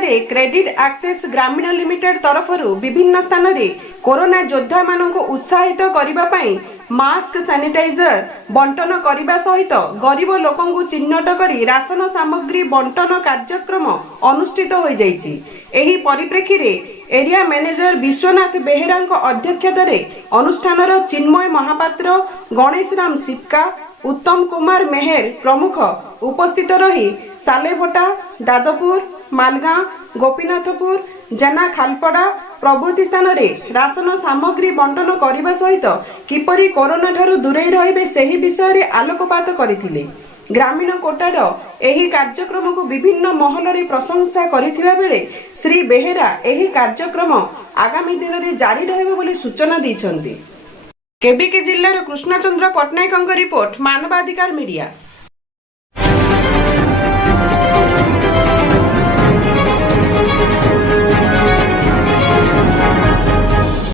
जिले में credit access ग्रामीण लिमिटेड तरफ विभिन्न स्थान में कोरोना योद्धा मान उत्साहित करने मास्क सैनिटाइजर बंटन करने सहित गरीब लोक चिन्हट कर राशन सामग्री बंटन कार्यक्रम अनुष्ठित हो परिप्रेक्षी में एरिया मैनेजर विश्वनाथ बेहेरा अध्यक्षतार अनुष्ठान चिन्मय महापात्र गणेश राम सिक्का उत्तम कुमार मेहर प्रमुख उपस्थित रही सालेभटा दादपुर मालगांव गोपीनाथपुर जेना खालपड़ा प्रभृति स्थान में राशन सामग्री बंटन करने सहित किपरि कोरोना ठारू दूरे रहिबे सेही विषय रे आलोकपात करथिले। ग्रामीण कोटार एही कार्यक्रम को विभिन्न महल रे प्रशंसा करिथिबा बेले श्री बेहेरा एही कार्यक्रम आगामी दिन में जारी रहबे बोली सूचना दैछन्ती। केबीके जिल्लार कृष्णचंद्र पट्टनायक रिपोर्ट मानवाधिकार मीडिया।